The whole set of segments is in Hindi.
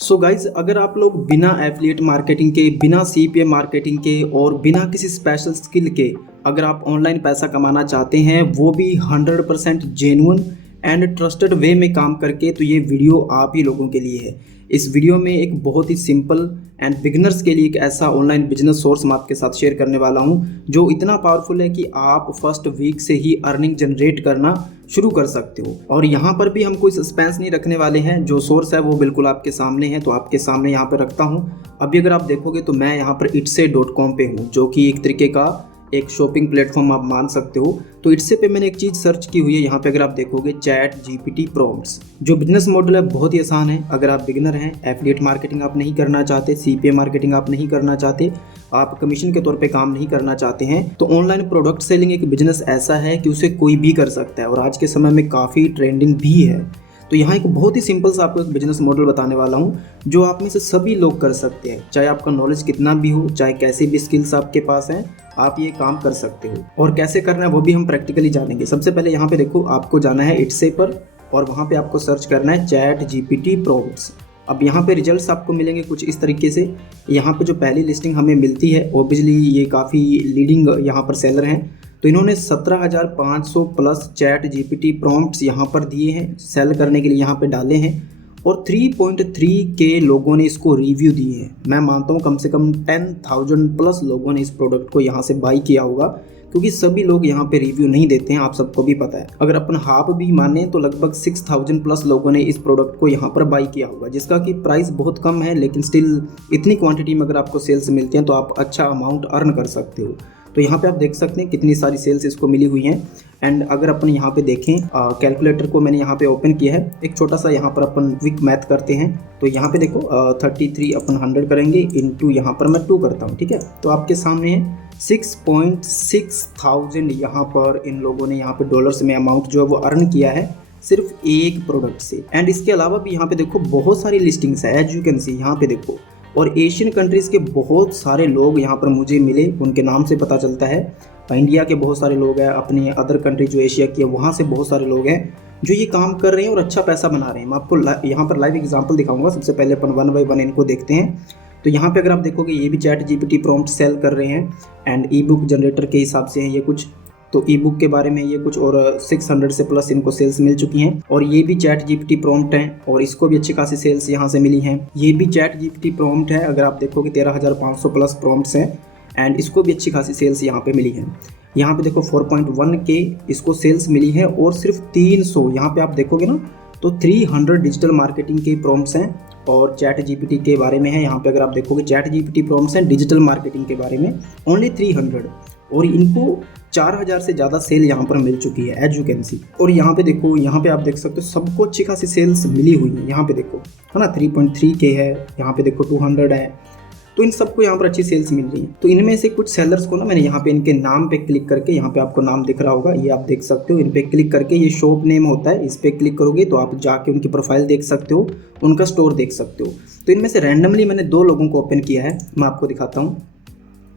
सो गाइज, अगर आप लोग बिना एफिलिएट मार्केटिंग के, बिना सीपीए मार्केटिंग के और बिना किसी स्पेशल स्किल के अगर आप ऑनलाइन पैसा कमाना चाहते हैं, वो भी 100% जेन्युइन एंड ट्रस्टेड वे में काम करके, तो ये वीडियो आप ही लोगों के लिए है। इस वीडियो में एक बहुत ही सिंपल एंड बिगिनर्स के लिए एक ऐसा ऑनलाइन बिजनेस सोर्स मैं आपके साथ शेयर करने वाला हूँ जो इतना पावरफुल है कि आप फर्स्ट वीक से ही अर्निंग जनरेट करना शुरू कर सकते हो। और यहाँ पर भी हम कोई सस्पेंस नहीं रखने वाले हैं, जो सोर्स है वो बिल्कुल आपके सामने है, तो आपके सामने यहाँ पर रखता हूँ। अभी अगर आप देखोगे तो मैं यहाँ पर itse.com पे हूँ, जो कि एक तरीके का एक शॉपिंग प्लेटफॉर्म आप मान सकते हो। तो itse पे मैंने एक चीज़ सर्च की हुई है। यहाँ पे अगर आप देखोगे चैट जीपीटी प्रॉम्प्ट्स, जो बिजनेस मॉडल है बहुत ही आसान है। अगर आप बिगिनर हैं, एफिलिएट मार्केटिंग आप नहीं करना चाहते, सीपीए मार्केटिंग आप नहीं करना चाहते, आप कमीशन के तौर पे काम नहीं करना चाहते हैं, तो ऑनलाइन प्रोडक्ट सेलिंग एक बिजनेस ऐसा है कि उसे कोई भी कर सकता है और आज के समय में काफ़ी ट्रेंडिंग भी है। तो यहाँ एक बहुत ही सिंपल सा आपको एक बिजनेस मॉडल बताने वाला हूँ जो आप में से सभी लोग कर सकते हैं। चाहे आपका नॉलेज कितना भी हो, चाहे कैसे भी स्किल्स आपके पास हैं, आप ये काम कर सकते हो। और कैसे करना है वो भी हम प्रैक्टिकली जानेंगे। सबसे पहले यहाँ पे देखो, आपको जाना है itse पर और वहाँ पे आपको सर्च करना है चैट जीपीटी प्रॉम्प्ट्स। अब यहाँ पे रिजल्ट्स आपको मिलेंगे कुछ इस तरीके से। यहाँ पे जो पहली लिस्टिंग हमें मिलती है, ओबियसली ये काफ़ी लीडिंग यहाँ पर सेलर हैं, तो इन्होंने 17,500 प्लस चैट जीपीटी प्रॉम्प्ट्स यहाँ पर दिए हैं, सेल करने के लिए यहाँ पे डाले हैं और 3.3 के लोगों ने इसको रिव्यू दिए हैं। मैं मानता हूँ कम से कम 10,000 प्लस लोगों ने इस प्रोडक्ट को यहाँ से बाई किया होगा, क्योंकि सभी लोग यहाँ पे रिव्यू नहीं देते हैं, आप सबको भी पता है। अगर अपन हाफ भी माने तो लगभग 6,000 प्लस लोगों ने इस प्रोडक्ट को यहाँ पर बाई किया होगा, जिसका कि प्राइस बहुत कम है, लेकिन स्टिल इतनी क्वांटिटी में अगर आपको सेल्स मिलती हैं तो आप अच्छा अमाउंट अर्न कर सकते हो। तो यहाँ पे आप देख सकते हैं कितनी सारी सेल्स इसको मिली हुई हैं। एंड अगर अपन यहाँ पे देखें, कैलकुलेटर को मैंने यहाँ पे ओपन किया है, एक छोटा सा यहाँ पर अपन क्विक मैथ करते हैं। तो यहाँ पे देखो 33 अपन 100 करेंगे इनटू यहाँ पर मैं 2 करता हूँ, ठीक है। तो आपके सामने है 6.6 थाउजेंड यहाँ पर इन लोगों ने यहाँ पे डॉलर्स में अमाउंट जो है वो अर्न किया है सिर्फ एक प्रोडक्ट से। एंड इसके अलावा भी यहाँ पे देखो बहुत सारी लिस्टिंग्स है, एज यू कैन सी यहाँ पे देखो। और एशियन कंट्रीज़ के बहुत सारे लोग यहाँ पर मुझे मिले, उनके नाम से पता चलता है। इंडिया के बहुत सारे लोग हैं, अपने अदर कंट्री जो एशिया की है वहाँ से बहुत सारे लोग हैं जो ये काम कर रहे हैं और अच्छा पैसा बना रहे हैं। मैं आपको यहाँ पर लाइव एग्जांपल दिखाऊंगा। सबसे पहले अपन 1 बाय 1 इनको देखते हैं। तो यहाँ पे अगर आप देखोगे ये भी चैट जीपीटी प्रॉम्प्ट सेल कर रहे हैं एंड ई बुक जनरेटर के हिसाब से हैं ये कुछ। तो ई बुक के बारे में ये कुछ, और 600 से प्लस इनको सेल्स मिल चुकी हैं। और ये भी चैट जीपीटी प्रॉम्प्ट हैं और इसको भी अच्छी खासी सेल्स यहाँ से मिली हैं। ये भी चैट जीपीटी प्रॉम्प्ट है, अगर आप देखोगे 13,500 प्लस प्रॉम्प्ट्स हैं एंड इसको भी अच्छी खासी सेल्स यहाँ पे मिली हैं। यहाँ पे देखो 4.1 के इसको सेल्स मिली है और सिर्फ 300, यहाँ पे आप देखोगे ना तो 300 डिजिटल मार्केटिंग के प्रॉम्प्ट्स हैं और चैट जीपीटी के बारे में है। यहाँ पे अगर आप देखोगे चैट जीपीटी प्रॉम्प्ट्स हैं डिजिटल मार्केटिंग के बारे में ओनली 300, और इनको 4,000 से ज़्यादा सेल यहाँ पर मिल चुकी है, एज यू कैन सी। और यहाँ पे देखो, यहाँ पे आप देख सकते हो सबको अच्छी खासी सेल्स मिली हुई है। यहाँ पे देखो है ना 3.3 के है, यहाँ पे देखो 200 है, तो इन सबको यहाँ पर अच्छी सेल्स मिल रही है। तो इनमें से कुछ सेलर्स को ना मैंने यहाँ पे इनके नाम पे क्लिक करके, यहाँ पे आपको नाम दिख रहा होगा, ये आप देख सकते हो, इन पे क्लिक करके ये शॉप नेम होता है, इस पे क्लिक करोगे तो आप जाके उनकी प्रोफाइल देख सकते हो, उनका स्टोर देख सकते हो। तो इनमें से रैंडमली मैंने 2 लोगों को ओपन किया है, मैं आपको दिखाता हूँ।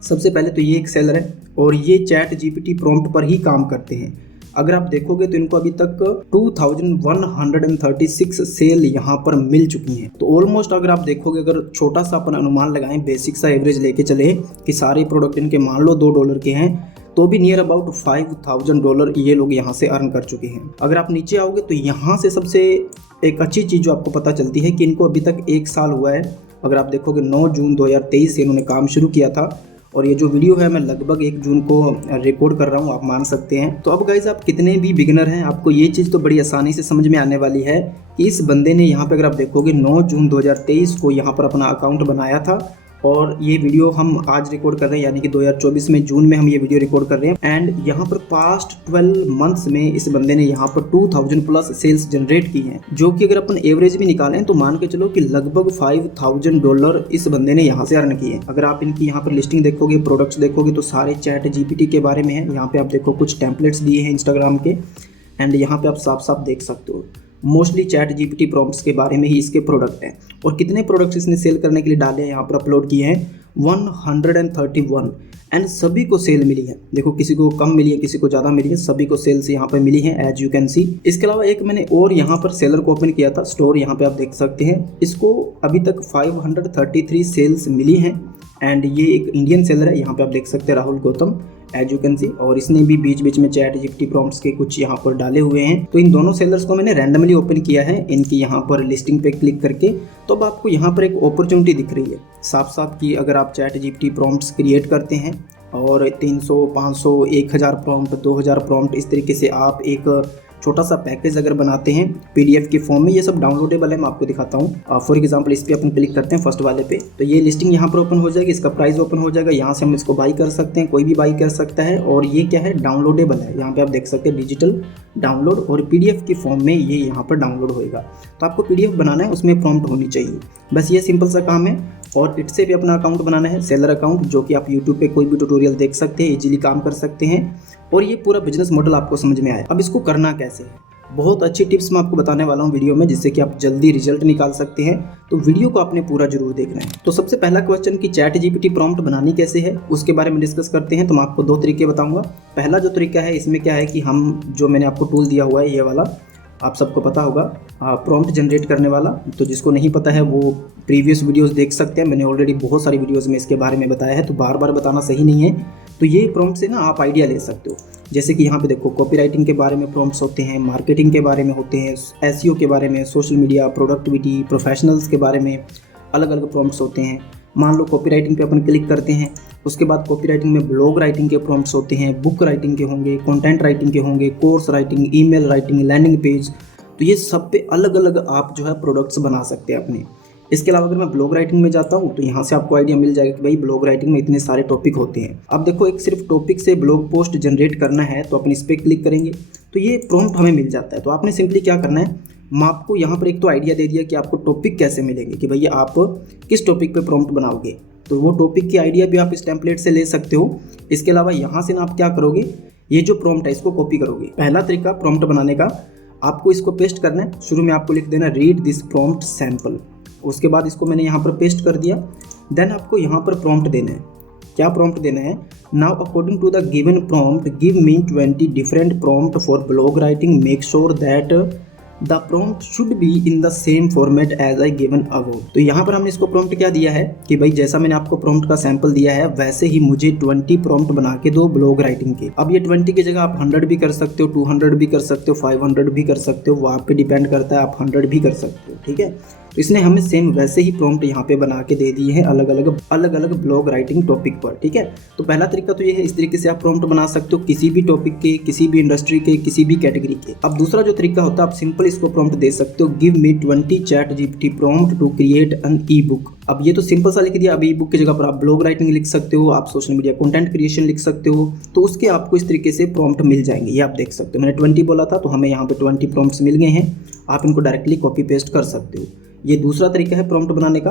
सबसे पहले तो ये एक सेलर है और ये चैट जीपीटी प्रॉम्प्ट पर ही काम करते हैं। अगर आप देखोगे तो इनको अभी तक 2136 सेल यहाँ पर मिल चुकी हैं। तो ऑलमोस्ट अगर आप देखोगे, अगर छोटा सा अपन अनुमान लगाएं, बेसिक सा एवरेज लेके चले कि सारे प्रोडक्ट इनके मान लो $2 के हैं, तो भी नियर अबाउट $5,000 ये लोग यहाँ से अर्न कर चुके हैं। अगर आप नीचे आओगे तो यहाँ से सबसे एक अच्छी चीज़ जो आपको पता चलती है कि इनको अभी तक 1 साल हुआ है। अगर आप देखोगे 9 जून 2023 से इन्होंने काम शुरू किया था और ये जो वीडियो है मैं लगभग 1 जून को रिकॉर्ड कर रहा हूँ, आप मान सकते हैं। तो अब गाइज, आप कितने भी बिगिनर हैं, आपको ये चीज़ तो बड़ी आसानी से समझ में आने वाली है कि इस बंदे ने यहाँ पे अगर आप देखोगे 9 जून 2023 को यहाँ पर अपना अकाउंट बनाया था और ये वीडियो हम आज रिकॉर्ड कर रहे हैं, यानी कि 2024 में जून में हम ये वीडियो रिकॉर्ड कर रहे हैं। एंड यहाँ पर पास्ट 12 मंथ्स में इस बंदे ने यहाँ पर 2,000 प्लस सेल्स जनरेट की हैं, जो कि अगर अपन एवरेज भी निकालें तो मान के चलो कि लगभग $5,000 इस बंदे ने यहाँ से अर्न किए हैं। अगर आप इनकी यहाँ पर लिस्टिंग देखोगे, प्रोडक्ट्स देखोगे, तो सारे चैट जीपीटी के बारे में है। यहाँ पे आप देखो कुछ टेम्पलेट्स दिए हैं इंस्टाग्राम के, एंड यहाँ पे आप साफ साफ देख सकते हो मोस्टली चैट जीपीटी प्रॉम्प्ट्स के बारे में ही इसके प्रोडक्ट हैं। और कितने प्रोडक्ट्स इसने सेल करने के लिए डाले हैं यहाँ पर अपलोड किए हैं 131 एंड सभी को सेल मिली है। देखो किसी को कम मिली है, किसी को ज़्यादा मिली है, सभी को सेल्स यहाँ पर मिली है एज यू कैन सी। इसके अलावा एक मैंने और यहाँ पर सेलर को ओपन किया था स्टोर, यहाँ पे आप देख सकते हैं। इसको अभी तक 533 सेल्स मिली हैं एंड ये एक इंडियन सेलर है, यहाँ पे आप देख सकते हैं Rahul Gautam as you can see. और इसने भी बीच बीच में चैट जीपीटी प्रॉम्प्ट्स के कुछ यहाँ पर डाले हुए हैं। तो इन दोनों सेलर्स को मैंने रैंडमली ओपन किया है इनकी यहाँ पर लिस्टिंग पे क्लिक करके। तो अब आपको यहाँ पर एक अपॉर्चुनिटी दिख रही है साफ साफ कि अगर आप चैट जीपीटी प्रॉम्प्ट्स क्रिएट करते हैं और 300, 500, 1000 प्रॉम्प्ट, 2000 प्रॉम्प्ट, इस तरीके से आप एक छोटा सा पैकेज अगर बनाते हैं पीडीएफ के फॉर्म में, ये सब डाउनलोडेबल है। मैं आपको दिखाता हूँ। फॉर एग्जांपल इस पर अपन क्लिक करते हैं फर्स्ट वाले पे, तो ये लिस्टिंग यहाँ पर ओपन हो जाएगी, इसका प्राइस ओपन हो जाएगा। यहाँ से हम इसको बाई कर सकते हैं, कोई भी बाई कर सकता है। और ये क्या है, डाउनलोडेबल है। यहाँ पे आप देख सकते हैं डिजिटल डाउनलोड और पीडीएफ की फॉर्म में ये यहाँ पर डाउनलोड होएगा। तो आपको पीडीएफ बनाना है, उसमें प्रॉम्प्ट होनी चाहिए, बस ये सिंपल सा काम है। और इससे भी अपना अकाउंट बनाना है, सेलर अकाउंट, जो कि आप यूट्यूब पे कोई भी ट्यूटोरियल देख सकते हैं, इजीली काम कर सकते हैं। और ये पूरा बिजनेस मॉडल आपको समझ में आया। अब इसको करना कैसे है, बहुत अच्छी टिप्स मैं आपको बताने वाला हूँ वीडियो में, जिससे कि आप जल्दी रिजल्ट निकाल सकते हैं। तो वीडियो को आपने पूरा जरूर देखना है। तो सबसे पहला क्वेश्चन कि चैट जीपीटी प्रॉम्प्ट बनानी कैसे है, उसके बारे में डिस्कस करते हैं। तो मैं आपको 2 तरीके बताऊंगा। पहला जो तरीका है, इसमें क्या है कि हम जो मैंने आपको टूल दिया हुआ है ये वाला, आप सबको पता होगा, प्रॉम्प्ट जनरेट करने वाला। तो जिसको नहीं पता है वो प्रीवियस वीडियोस देख सकते हैं, मैंने ऑलरेडी बहुत सारी वीडियोस में इसके बारे में बताया है, तो बार बार बताना सही नहीं है। तो ये प्रॉम्प्ट से ना आप आइडिया ले सकते हो। जैसे कि यहाँ पे देखो कॉपीराइटिंग के बारे में प्रॉम्प्ट्स होते हैं, मार्केटिंग के बारे में होते हैं, एसईओ के बारे में, सोशल मीडिया, प्रोडक्टिविटी, प्रोफेशनल्स के बारे में अलग अलग प्रॉम्प्ट्स होते हैं। मान लो कॉपीराइटिंग पे अपन क्लिक करते हैं, उसके बाद कॉपीराइटिंग में ब्लॉग राइटिंग के प्रॉम्प्ट्स होते हैं, बुक राइटिंग के होंगे, कंटेंट राइटिंग के होंगे, course writing, email writing, landing page. तो ये सब पे अलग अलग आप जो है प्रोडक्ट्स बना सकते हैं अपने। इसके अलावा अगर मैं ब्लॉग राइटिंग में जाता हूँ तो यहाँ से आपको आइडिया मिल जाएगा कि भाई ब्लॉग राइटिंग में इतने सारे टॉपिक होते हैं। अब देखो एक सिर्फ टॉपिक से ब्लॉग पोस्ट जनरेट करना है, तो अपन इस पर क्लिक करेंगे तो ये प्रॉम्प्ट हमें मिल जाता है। तो आपने सिंपली क्या करना है, मैं आपको यहाँ पर एक तो आइडिया दे दिया कि आपको टॉपिक कैसे मिलेंगे, कि भैया आप किस टॉपिक पे प्रॉम्प्ट बनाओगे। तो वो टॉपिक की आइडिया भी आप इस टेम्पलेट से ले सकते हो। इसके अलावा यहाँ से ना आप क्या करोगे, ये जो प्रॉम्प्ट है इसको कॉपी करोगे। पहला तरीका प्रॉम्प्ट बनाने का, आपको इसको पेस्ट करना है। शुरू में आपको लिख देना रीड दिस प्रॉम्प्ट सैम्पल। उसके बाद इसको मैंने यहाँ पर पेस्ट कर दिया। देन आपको यहाँ पर प्रॉम्प्ट देना है। क्या प्रॉम्प्ट देना है, now according to the given prompt give me 20 different prompt for blog writing, make sure that the prompt should be in the same format as I given above. तो यहाँ पर हमने इसको प्रॉम्प्ट क्या दिया है कि भाई जैसा मैंने आपको प्रॉम्प्ट का सैंपल दिया है वैसे ही मुझे 20 प्रॉम्प्ट बना के दो ब्लॉग राइटिंग के। अब ये 20 की जगह आप 100 भी कर सकते हो, 200 भी कर सकते हो, 500 भी कर सकते हो, वो आप पे डिपेंड करता है, आप 100 भी कर सकते हो, ठीक है। तो इसने हमें सेम वैसे ही प्रॉम्प्ट यहाँ पे बना के दे दिए हैं अलग अलग ब्लॉग राइटिंग टॉपिक पर, ठीक है। तो पहला तरीका तो ये है, इस तरीके से आप प्रॉम्प्ट बना सकते हो किसी भी टॉपिक के, किसी भी इंडस्ट्री के, किसी भी कैटेगरी के। अब दूसरा जो तरीका होता है, आप सिंपल इसको प्रॉम्प्ट दे सकते हो, give me 20 chat GPT prompt to create an e book. अब ये तो सिंपल सा लिख दिया। अब ई बुक की जगह पर आप ब्लॉग राइटिंग लिख सकते हो, आप सोशल मीडिया कंटेंट क्रिएशन लिख सकते हो। तो उसके आपको इस तरीके से प्रॉम्प्ट मिल जाएंगे, ये आप देख सकते हो। मैंने 20 बोला था तो हमें यहाँ पे 20 प्रॉम्प्ट्स मिल गए हैं। आप इनको डायरेक्टली कॉपी पेस्ट कर सकते हो। ये दूसरा तरीका है प्रॉम्प्ट बनाने का।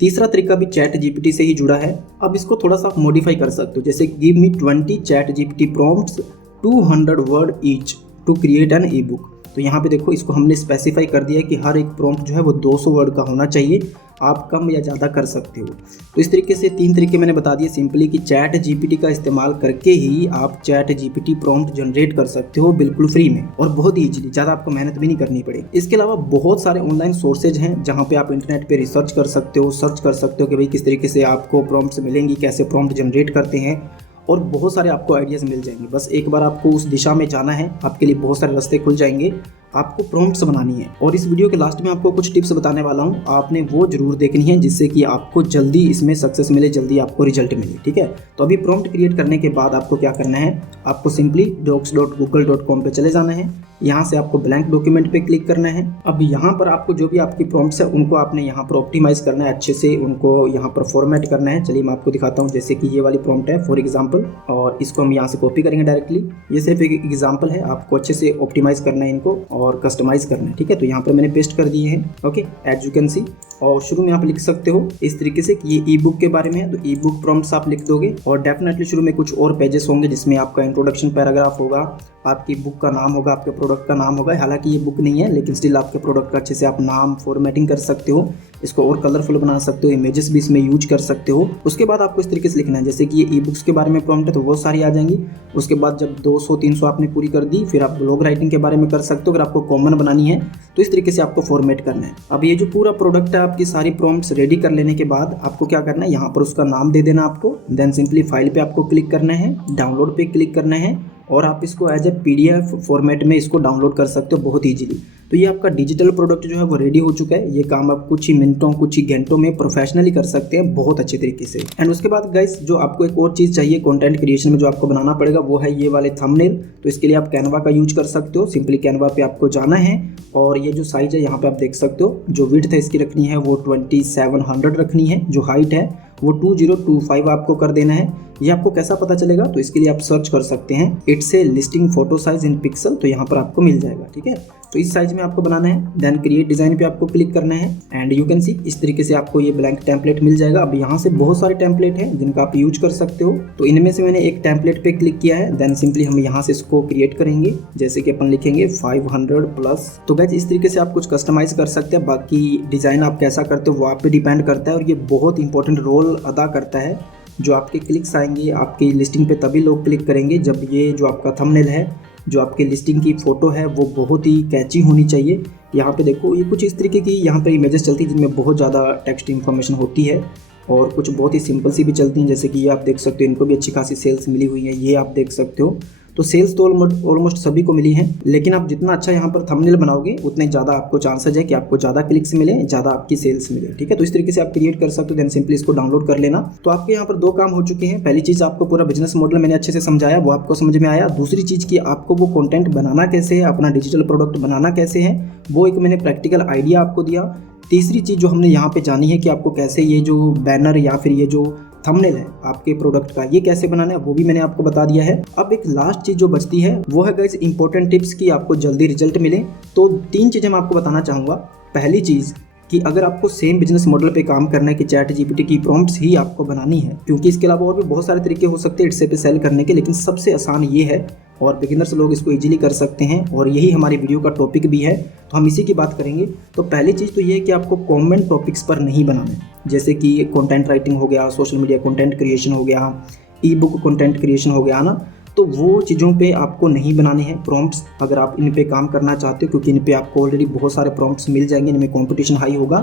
तीसरा तरीका भी चैट जीपीटी से ही जुड़ा है। अब इसको थोड़ा सा आप मॉडिफाई कर सकते हो, जैसे give me 20 chat GPT prompts 200 word each to create an e book. तो यहाँ पे देखो इसको हमने स्पेसिफाई कर दिया है कि हर एक प्रॉम्प्ट जो है वो 200 वर्ड का होना चाहिए, आप कम या ज़्यादा कर सकते हो। तो इस तरीके से 3 तरीके मैंने बता दिए सिंपली कि चैट जीपीटी का इस्तेमाल करके ही आप चैट जीपीटी प्रॉम्प्ट जनरेट कर सकते हो बिल्कुल फ्री में और बहुत ही ईजिली, ज़्यादा आपको मेहनत भी नहीं करनी पड़ेगी। इसके अलावा बहुत सारे ऑनलाइन सोर्सेज हैं जहाँ पे आप इंटरनेट पे रिसर्च कर सकते हो, सर्च कर सकते हो कि भाई किस तरीके से आपको प्रॉम्प्ट्स मिलेंगी, कैसे प्रॉम्प्ट जनरेट करते हैं, और बहुत सारे आपको आइडियाज़ मिल जाएंगे। बस एक बार आपको उस दिशा में जाना है, आपके लिए बहुत सारे रास्ते खुल जाएंगे। आपको प्रॉम्प्ट्स बनानी है और इस वीडियो के लास्ट में आपको कुछ टिप्स बताने वाला हूँ, आपने वो जरूर देखनी है जिससे कि आपको जल्दी इसमें सक्सेस मिले, जल्दी आपको रिजल्ट मिले, ठीक है। तो अभी प्रॉम्प्ट क्रिएट करने के बाद आपको क्या करना है, आपको सिंपली docs.google.com पे चले जाना है। यहाँ से आपको ब्लैंक डॉक्यूमेंट पे क्लिक करना है। अब यहाँ पर आपको जो भी आपकी प्रॉम्प्ट्स है उनको आपने यहाँ पर ऑप्टिमाइज करना है, अच्छे से उनको यहाँ पर फॉर्मेट करना है। चलिए मैं आपको दिखाता हूँ, जैसे कि ये वाली प्रॉम्प्ट है फॉर एग्जांपल, और इसको हम यहाँ से कॉपी करेंगे डायरेक्टली। ये सिर्फ एक एग्जांपल है, आपको अच्छे से ऑप्टिमाइज करना है इनको और कस्टमाइज करना है, ठीक है। तो यहाँ पर मैंने पेस्ट कर दिए हैं, okay, as you can see. और शुरू में आप लिख सकते हो इस तरीके से कि ये ई बुक के बारे में है, तो ई बुक प्रॉम्प्ट्स आप लिख दोगे और डेफिनेटली शुरू में कुछ और पेजेस होंगे जिसमें आपका इंट्रोडक्शन पैराग्राफ होगा, आपकी बुक का नाम होगा, आपके प्रोडक्ट का नाम होगा। हालांकि ये बुक नहीं है, लेकिन स्टिल आपके प्रोडक्ट का अच्छे से आप नाम फॉर्मेटिंग कर सकते हो, इसको और कलरफुल बना सकते हो, इमेजेस भी इसमें यूज कर सकते हो। उसके बाद आपको इस तरीके से लिखना है, जैसे कि ये ई बुक्स के बारे में प्रॉम्प्ट है तो वो सारी आ जाएंगी। उसके बाद जब 200-300 आपने पूरी कर दी, फिर आप ब्लॉग राइटिंग के बारे में कर सकते हो। अगर आपको कॉमन बनानी है तो इस तरीके से आपको फॉर्मेट करना है। अब ये जो पूरा प्रोडक्ट है, आपकी सारी प्रॉम्प्ट्स रेडी कर लेने के बाद आपको क्या करना है, यहाँ पर उसका नाम दे देना आपको। देन सिंपली फाइल पे आपको क्लिक करना है, डाउनलोड पे क्लिक करना है और आप इसको एज ए PDF फॉर्मेट में इसको डाउनलोड कर सकते हो बहुत ईजिली। तो ये आपका डिजिटल प्रोडक्ट जो है वो रेडी हो चुका है। ये काम आप कुछ ही मिनटों, कुछ ही घंटों में प्रोफेशनली कर सकते हैं बहुत अच्छे तरीके से। एंड उसके बाद गाइस, जो आपको एक और चीज़ चाहिए कंटेंट क्रिएशन में जो आपको बनाना पड़ेगा, वो है ये वाले थंबनेल। तो इसके लिए आप कैनवा का यूज कर सकते हो। सिंपली कैनवा पे आपको जाना है और ये जो साइज है यहाँ पे आप देख सकते हो, जो विड्थ है इसकी रखनी है वो 2700 रखनी है, जो हाइट है वो 2025 आपको कर देना है। ये आपको कैसा पता चलेगा, तो इसके लिए आप सर्च कर सकते हैं it's a listing photo size in pixel, तो यहाँ पर आपको मिल जाएगा। ठीक है, तो इस साइज में आपको बनाना है। देन क्रिएट डिजाइन पे आपको क्लिक करना है एंड यू कैन सी इस तरीके से आपको ये ब्लैंक टेम्पलेट मिल जाएगा। अब यहाँ से बहुत सारे टेम्पलेट हैं जिनका आप यूज कर सकते हो। तो इनमें से मैंने एक टेम्पलेट पे क्लिक किया है। देन सिंपली हम यहाँ से इसको क्रिएट करेंगे, जैसे कि अपन लिखेंगे 500+। तो गाइस इस तरीके से आप कुछ कस्टमाइज कर सकते हैं। बाकी डिजाइन आप कैसा करते हो वो आप पे डिपेंड करता है और ये बहुत इंपॉर्टेंट रोल अदा करता है। जो आपके क्लिक्स आएंगे आपकी लिस्टिंग पे तभी लोग क्लिक करेंगे जब ये जो आपका थंबनेल है, जो आपके लिस्टिंग की फ़ोटो है वो बहुत ही कैची होनी चाहिए। यहाँ पे देखो ये कुछ इस तरीके की यहाँ पे इमेजेस चलती हैं जिनमें बहुत ज़्यादा टेक्स्ट इन्फॉर्मेशन होती है और कुछ बहुत ही सिंपल सी भी चलती हैं, जैसे कि ये आप देख सकते हो, इनको भी अच्छी खासी सेल्स मिली हुई है। ये आप देख सकते हो, तो सेल्स तो ऑलमोस्ट सभी को मिली है। लेकिन आप जितना अच्छा यहाँ पर थंबनेल बनाओगे उतने ज़्यादा आपको चांसेज है कि आपको ज़्यादा क्लिक्स मिले, ज़्यादा आपकी सेल्स मिले। ठीक है, तो इस तरीके से आप क्रिएट कर सकते हो। देन सिंपली इसको डाउनलोड कर लेना। तो आपके यहाँ पर 2 काम हो चुके हैं। पहली चीज़, आपको पूरा बिजनेस मॉडल मैंने अच्छे से समझाया, वो आपको समझ में आया। दूसरी चीज़ की आपको वो कंटेंट बनाना कैसे है, अपना डिजिटल प्रोडक्ट बनाना कैसे है, वो एक मैंने प्रैक्टिकल आइडिया आपको दिया। तीसरी चीज़ जो हमने यहाँ पे जानी है कि आपको कैसे ये जो बैनर या फिर ये जो थंबनेल है आपके प्रोडक्ट का, ये कैसे बनाना है वो भी मैंने आपको बता दिया है। अब एक लास्ट चीज़ जो बचती है वो है गाइस इंपॉर्टेंट टिप्स की आपको जल्दी रिजल्ट मिले। तो 3 चीज़ें मैं आपको बताना चाहूँगा। पहली चीज़ कि अगर आपको सेम बिजनेस मॉडल पे काम करना है कि ChatGPT की प्रॉम्प्ट्स ही आपको बनानी है, क्योंकि इसके अलावा और भी बहुत सारे तरीके हो सकते हैं इट्स पे सेल करने के, लेकिन सबसे आसान ये है और बिगिनर्स लोग इसको इजीली कर सकते हैं और यही हमारी वीडियो का टॉपिक भी है, तो हम इसी की बात करेंगे। तो पहली चीज़ तो ये है कि आपको कॉमन टॉपिक्स पर नहीं बनाना है, जैसे कि कंटेंट राइटिंग हो गया, सोशल मीडिया कंटेंट क्रिएशन हो गया, ई बुक कंटेंट क्रिएशन हो गया ना, तो वो चीज़ों पे आपको नहीं बनाने हैं प्रॉम्प्ट्स। अगर आप इन पे काम करना चाहते हो, क्योंकि इन पे आपको ऑलरेडी बहुत सारे प्रॉम्प्ट्स मिल जाएंगे, इनमें कंपटीशन हाई होगा,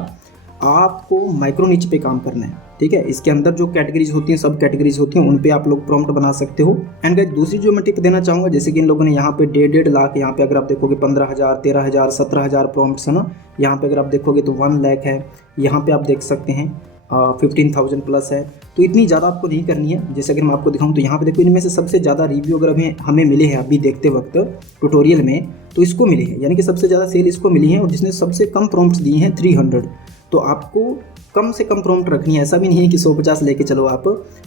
आपको माइक्रो निच पे काम करना है। ठीक है, इसके अंदर जो कैटेगरीज होती हैं, सब कैटेगरीज होती हैं, उन पे आप लोग प्रॉम्प्ट बना सकते हो। एंड गाइस दूसरी जो मैं टिप देना चाहूँगा, जैसे कि इन लोगों ने यहाँ पे 1.5 लाख, यहाँ पे अगर आप देखोगे 15,000, 13,000, 17,000 प्रॉम्प्ट्स है ना। यहाँ पे अगर आप देखोगे तो 1 लाख है, यहाँ पे आप देख सकते हैं 15,000+ है। तो इतनी ज़्यादा आपको नहीं करनी है। जैसे अगर मैं आपको दिखाऊँ तो यहाँ पे देखो, इनमें से सबसे ज़्यादा रिव्यू अगर हमें मिले हैं अभी देखते वक्त ट्यूटोरियल में, तो इसको मिले हैं, यानी कि सबसे ज़्यादा सेल इसको मिली है और जिसने सबसे कम प्रॉम्प्ट्स दिए हैं 300। तो आपको कम से कम प्रॉम्प्ट रखनी है, ऐसा भी नहीं है कि 150 लेके चलो आप,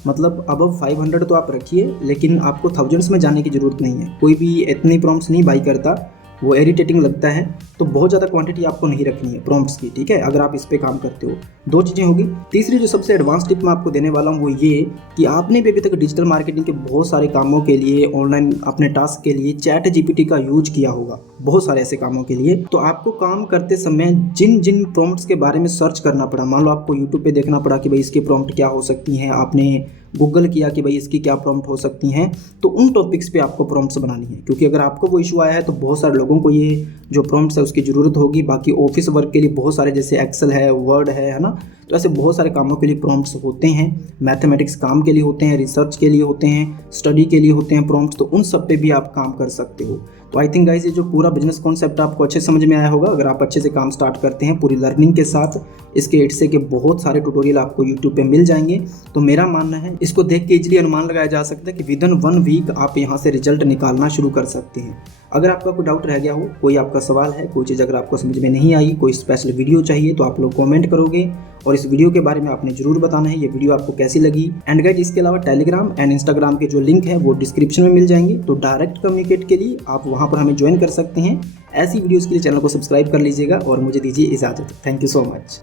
मतलब अबव 500 तो आप रखिए, लेकिन आपको थाउजेंड्स में जाने की ज़रूरत नहीं है। कोई भी इतनी प्रॉम्प्ट्स नहीं बाई करता, वो इरिटेटिंग लगता है। तो बहुत ज़्यादा क्वांटिटी आपको नहीं रखनी है प्रॉम्प्ट्स की। ठीक है, अगर आप इस पे काम करते हो। 2 चीज़ें होगी। तीसरी जो सबसे एडवांस टिप मैं आपको देने वाला हूँ वो ये कि आपने भी अभी तक डिजिटल मार्केटिंग के बहुत सारे कामों के लिए, ऑनलाइन अपने टास्क के लिए ChatGPT का यूज किया होगा, बहुत सारे ऐसे कामों के लिए। तो आपको काम करते समय जिन जिन प्रॉम्प्ट्स के बारे में सर्च करना पड़ा, मान लो आपको यूट्यूब पे देखना पड़ा कि भाई इसकी प्रॉम्प्ट क्या हो सकती हैं, आपने गूगल किया कि भाई इसकी क्या प्रॉम्प्ट हो सकती हैं, तो उन टॉपिक्स पे आपको प्रॉम्प्ट्स बनानी है। क्योंकि अगर आपको वो इशू आया है तो बहुत सारे लोगों को ये जो प्रॉम्प्ट्स है उसकी ज़रूरत होगी। बाकी ऑफिस वर्क के लिए बहुत सारे, जैसे एक्सेल है, वर्ड है ना, तो ऐसे बहुत सारे कामों के लिए प्रॉम्प्ट्स होते हैं। मैथमेटिक्स काम के लिए होते हैं, रिसर्च के लिए होते हैं, स्टडी के लिए होते हैं प्रॉम्प्ट्स, तो उन सब पे भी आप काम कर सकते हो। तो आई थिंक गाइस ये जो पूरा बिजनेस कॉन्सेप्ट आपको अच्छे समझ में आया होगा। अगर आप अच्छे से काम स्टार्ट करते हैं पूरी लर्निंग के साथ, इसके इट्से के बहुत सारे ट्यूटोरियल आपको यूट्यूब पे मिल जाएंगे। तो मेरा मानना है इसको देख के इजीली अनुमान लगाया जा सकता है कि विदिन 1 वीक आप यहाँ से रिजल्ट निकालना शुरू कर सकते हैं। अगर आपका कोई डाउट रह गया हो, कोई आपका सवाल है, कोई चीज़ अगर आपको समझ में नहीं आई, कोई स्पेशल वीडियो चाहिए, तो आप लोग कमेंट करोगे और इस वीडियो के बारे में आपने जरूर बताना है ये वीडियो आपको कैसी लगी। एंड गाइस इसके अलावा टेलीग्राम एंड इंस्टाग्राम के जो लिंक है वो डिस्क्रिप्शन में मिल जाएंगे, तो डायरेक्ट कम्युनिकेट के लिए आप वहाँ पर हमें ज्वाइन कर सकते हैं। ऐसी वीडियोज़ के लिए चैनल को सब्सक्राइब कर लीजिएगा और मुझे दीजिए इजाज़त। Thank you so much.